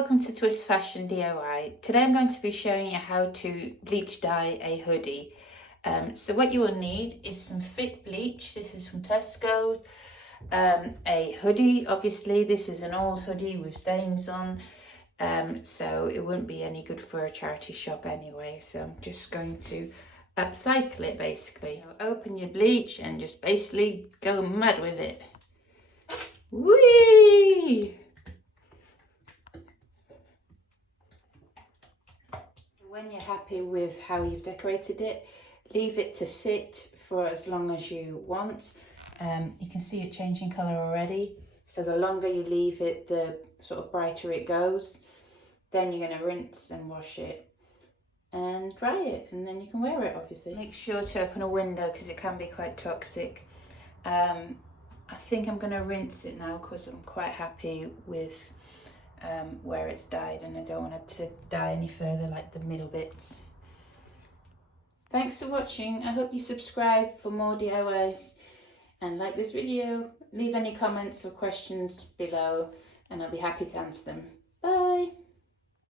welcome to Twist Fashion DIY. Today I'm going to be showing you how to bleach dye a hoodie. So what you will need is some thick bleach. This is from Tesco's. A hoodie, obviously this is an old hoodie with stains on, so it wouldn't be any good for a charity shop anyway, so I'm just going to upcycle it basically. Open your bleach and just basically go mad with it. Whee! When you're happy with how you've decorated it, leave it to sit for as long as you want. You can see it changing colour already, so the longer you leave it, the sort of brighter it goes. Then you're going to rinse and wash it and dry it, and then you can wear it obviously. Make sure to open a window because it can be quite toxic. I think I'm going to rinse it now because I'm quite happy with where it's dyed, and I don't want it to dye any further, like the middle bits. Thanks for watching. I hope you subscribe for more DIYs and like this video. Leave any comments or questions below and I'll be happy to answer them.